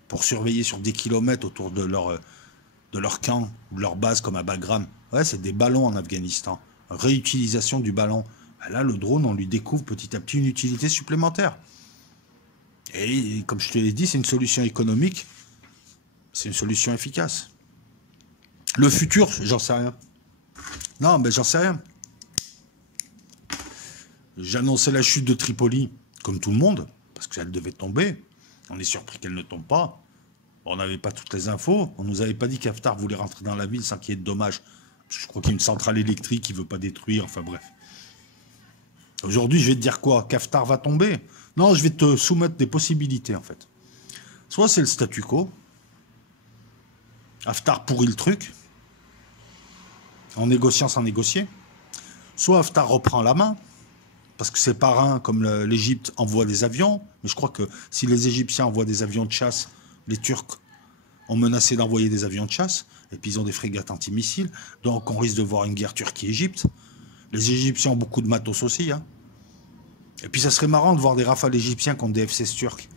pour surveiller sur des kilomètres autour de leur camp ou de leur base, comme à Bagram. Ouais, c'est des ballons en Afghanistan. Réutilisation du ballon. Là, le drone, on lui découvre petit à petit une utilité supplémentaire. Et comme je te l'ai dit, c'est une solution économique, c'est une solution efficace. Le futur, j'en sais rien. Non, mais j'en sais rien. J'annonçais la chute de Tripoli, comme tout le monde, parce qu'elle devait tomber. On est surpris qu'elle ne tombe pas. On n'avait pas toutes les infos. On ne nous avait pas dit qu'Haftar voulait rentrer dans la ville sans qu'il y ait de dommages. Je crois qu'il y a une centrale électrique qu'il ne veut pas détruire, enfin bref. Aujourd'hui, je vais te dire quoi? Qu'Haftar va tomber? Non, je vais te soumettre des possibilités, en fait. Soit c'est le statu quo. Haftar pourrit le truc, en négociant sans négocier. Soit Haftar reprend la main, parce que ses parrains, comme l'Égypte, envoient des avions. Mais je crois que si les Égyptiens envoient des avions de chasse, les Turcs ont menacé d'envoyer des avions de chasse, et puis ils ont des frégates antimissiles. Donc on risque de voir une guerre Turquie-Égypte. Les Égyptiens ont beaucoup de matos aussi. Hein. Et puis ça serait marrant de voir des rafales égyptiens contre des F-16 turcs.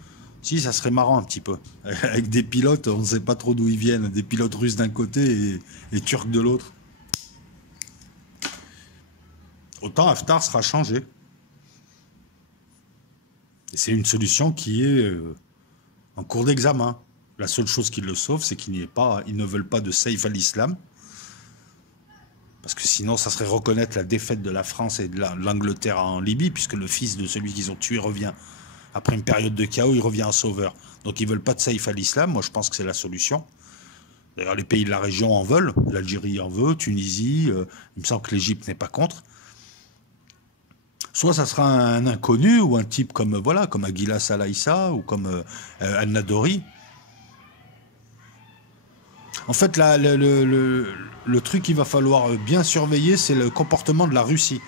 Si, ça serait marrant un petit peu. Avec des pilotes, on ne sait pas trop d'où ils viennent. Des pilotes russes d'un côté et turcs de l'autre. Autant Haftar sera changé. Et c'est une solution qui est en cours d'examen. La seule chose qui le sauve, c'est qu'ils ne veulent pas de Saïf al-Islam. Parce que sinon, ça serait reconnaître la défaite de la France et de l'Angleterre en Libye, puisque le fils de celui qu'ils ont tué revient. Après une période de chaos, il revient en sauveur. Donc ils ne veulent pas de Saïf al-Islam. Moi, je pense que c'est la solution. D'ailleurs, les pays de la région en veulent. L'Algérie en veut, Tunisie. Il me semble que l'Égypte n'est pas contre. Soit ça sera un inconnu ou un type comme Aguila Salaïssa ou comme Al-Nadori. En fait, là, le truc qu'il va falloir bien surveiller, c'est le comportement de la Russie.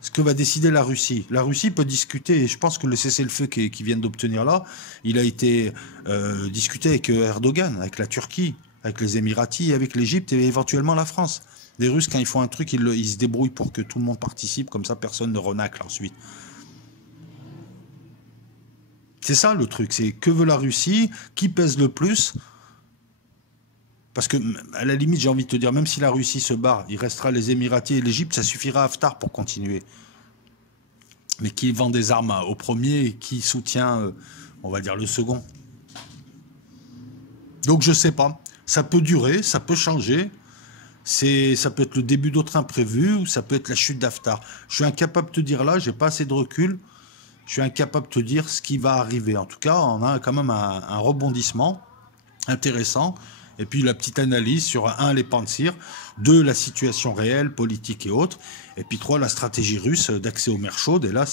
Ce que va décider la Russie. La Russie peut discuter, et je pense que le cessez-le-feu qu'ils viennent d'obtenir là, il a été discuté avec Erdogan, avec la Turquie, avec les Émiratis, avec l'Égypte et éventuellement la France. Les Russes, quand ils font un truc, ils se débrouillent pour que tout le monde participe, comme ça personne ne renacle ensuite. C'est ça le truc, c'est que veut la Russie, qui pèse le plus. Parce que, à la limite, j'ai envie de te dire, même si la Russie se barre, il restera les Émiratis et l'Égypte, ça suffira à Haftar pour continuer. Mais qui vend des armes au premier et qui soutient, on va dire, le second. Donc je sais pas, ça peut durer, ça peut changer. Ça peut être le début d'autres imprévus ou ça peut être la chute d'Haftar. Je suis incapable de te dire là, j'ai pas assez de recul. Je suis incapable de te dire ce qui va arriver. En tout cas, on a quand même un rebondissement intéressant. Et puis la petite analyse sur 1, les Pantsir, 2, la situation réelle, politique et autres. Et puis 3, la stratégie russe d'accès aux mers chaudes. Et là,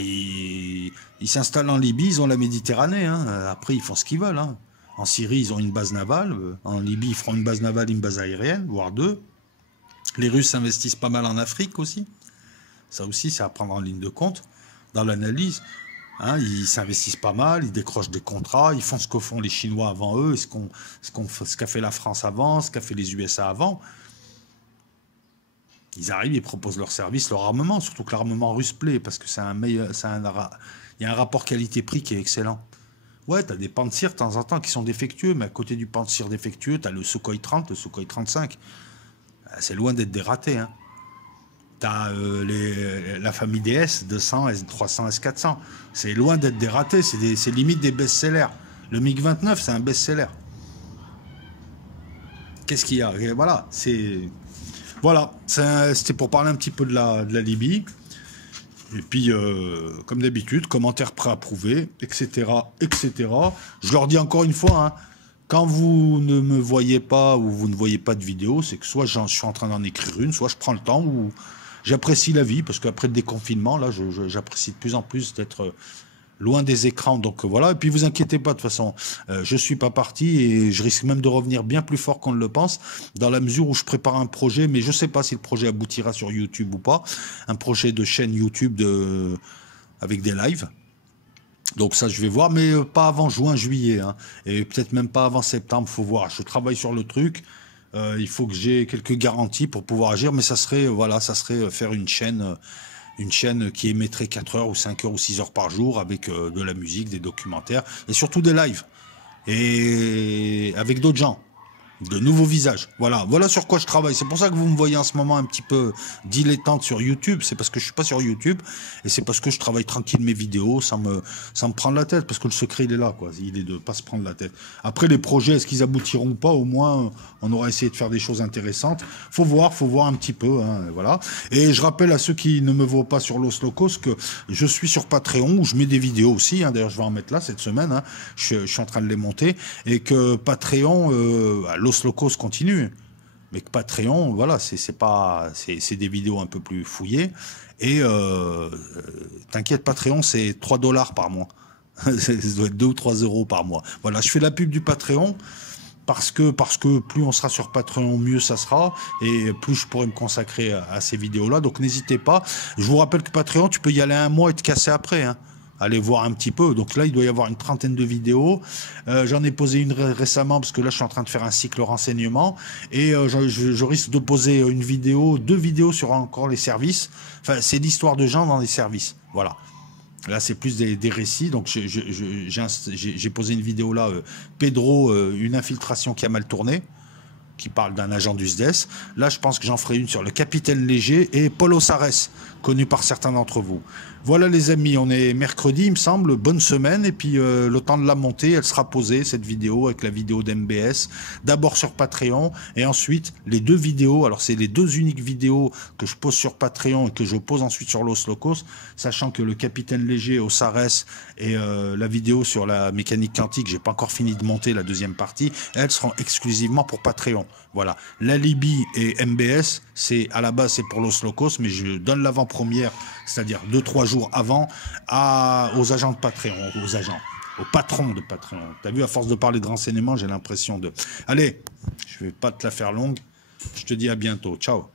ils s'installent en Libye, ils ont la Méditerranée. Hein. Après, ils font ce qu'ils veulent. Hein. En Syrie, ils ont une base navale. En Libye, ils feront une base navale, une base aérienne, voire 2. Les Russes investissent pas mal en Afrique aussi. Ça aussi, c'est à prendre en ligne de compte dans l'analyse. Hein, ils s'investissent pas mal, ils décrochent des contrats, ils font ce que font les Chinois avant eux, ce qu'a fait la France avant, ce qu'a fait les USA avant. Ils arrivent, ils proposent leur service, leur armement, surtout que l'armement russe plaît, parce que il y a un rapport qualité-prix qui est excellent. Ouais, t'as des Pantsir de temps en temps qui sont défectueux, mais à côté du Pantsir défectueux, t'as le Sukhoi 30, le Sukhoi 35. C'est loin d'être des ratés. Hein. T'as la famille des S200, S300, S400. C'est loin d'être des ratés, c'est limite des best-sellers. Le MiG-29, c'est un best-seller. Qu'est-ce qu'il y a? Et voilà, c'était pour parler un petit peu de la Libye. Et puis, comme d'habitude, commentaires pré-approuvés, etc., etc. Je leur dis encore une fois, hein, quand vous ne me voyez pas ou vous ne voyez pas de vidéo, c'est que soit je suis en train d'en écrire une, soit je prends le temps ou j'apprécie la vie, parce qu'après le déconfinement, là, j'apprécie de plus en plus d'être loin des écrans. Donc voilà, et puis vous inquiétez pas, de toute façon, je suis pas parti et je risque même de revenir bien plus fort qu'on ne le pense, dans la mesure où je prépare un projet, mais je sais pas si le projet aboutira sur YouTube ou pas, un projet de chaîne YouTube avec des lives. Donc ça, je vais voir, mais pas avant juin, juillet, hein, et peut-être même pas avant septembre, faut voir. Je travaille sur le truc. Il faut que j'ai quelques garanties pour pouvoir agir, mais ça serait faire une chaîne qui émettrait 4 heures ou 5 heures ou 6 heures par jour avec de la musique, des documentaires et surtout des lives. Et avec d'autres gens, de nouveaux visages. Voilà sur quoi je travaille. C'est pour ça que vous me voyez en ce moment un petit peu dilettante sur YouTube. C'est parce que je suis pas sur YouTube et c'est parce que je travaille tranquille mes vidéos sans me prendre la tête, parce que le secret il est là, quoi. Il est de pas se prendre la tête. Après les projets, est-ce qu'ils aboutiront ou pas? Au moins on aura essayé de faire des choses intéressantes. Faut voir un petit peu, hein, voilà. Et je rappelle à ceux qui ne me voient pas sur Los Locos que je suis sur Patreon où je mets des vidéos aussi, hein. D'ailleurs je vais en mettre là cette semaine, hein. Je suis en train de les monter, et que Patreon Los Locos continue, mais que Patreon, voilà, c'est des vidéos un peu plus fouillées, et t'inquiète, Patreon c'est 3 $ par mois. Ça doit être 2 ou 3 euros par mois. Voilà, je fais la pub du Patreon parce que plus on sera sur Patreon, mieux ça sera, et plus je pourrai me consacrer à ces vidéos là. Donc n'hésitez pas. Je vous rappelle que Patreon, tu peux y aller un mois et te casser après, hein. Allez voir un petit peu. Donc là, il doit y avoir une trentaine de vidéos. J'en ai posé une récemment parce que là, je suis en train de faire un cycle renseignement. Et je risque de poser une vidéo, 2 vidéos sur encore les services. Enfin, c'est l'histoire de gens dans les services. Voilà. Là, c'est plus des récits. Donc, j'ai posé une vidéo là, Pedro, une infiltration qui a mal tourné, qui parle d'un agent du SDES. Là, je pense que j'en ferai une sur le capitaine Léger et Paul Ossarès, connu par certains d'entre vous. Voilà les amis, on est mercredi, il me semble, bonne semaine, et puis le temps de la monter, elle sera posée, cette vidéo, avec la vidéo d'MBS, d'abord sur Patreon, et ensuite les 2 vidéos, alors c'est les 2 uniques vidéos que je pose sur Patreon et que je pose ensuite sur Los Locos, sachant que le capitaine Léger, Ossarès, et la vidéo sur la mécanique quantique, j'ai pas encore fini de monter la 2e partie, elles seront exclusivement pour Patreon. Voilà, la Libye et MBS, c'est à la base c'est pour Los Locos, mais je donne l'avant-première, c'est-à-dire 2-3 jours avant, aux agents de Patreon, aux patrons de Patreon. T'as vu, à force de parler de renseignements, j'ai l'impression de... Allez, je vais pas te la faire longue, je te dis à bientôt, ciao.